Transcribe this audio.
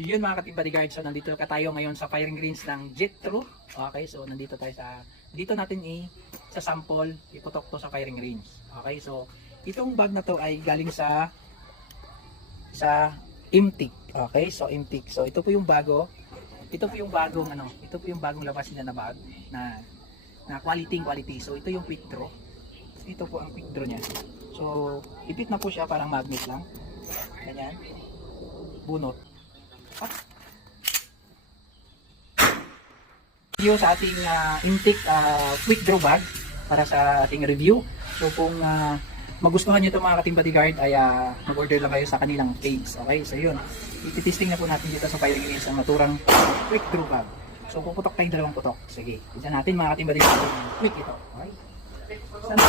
Yun mga ka-team bodyguard, so nandito ka tayo ngayon sa firing range ng Jet-True. Okay, so nandito tayo dito natin sa sample, iputok to sa firing range. Okay, so itong bag na to ay galing sa Imtic. Okay, so Imtic. So ito po yung bago. Ito po yung bagong labas nila na bag na quality. So ito yung quick draw. Ito po ang quick draw niya. So ipit na po siya, parang magnet lang. Ganyan. Bunot. Video sa ating Imtic quick draw bag para sa ating review. So kung magustuhan nyo ito mga ka-team bodyguard ay mag-order lang kayo sa kanilang page. Okay, so yun, ititesting na po natin dito sa firing range ang naturang quick draw bag. So puputok tayong dalawang putok. Sige, tignan natin mga ka-team bodyguard, quick ito. Okay, sana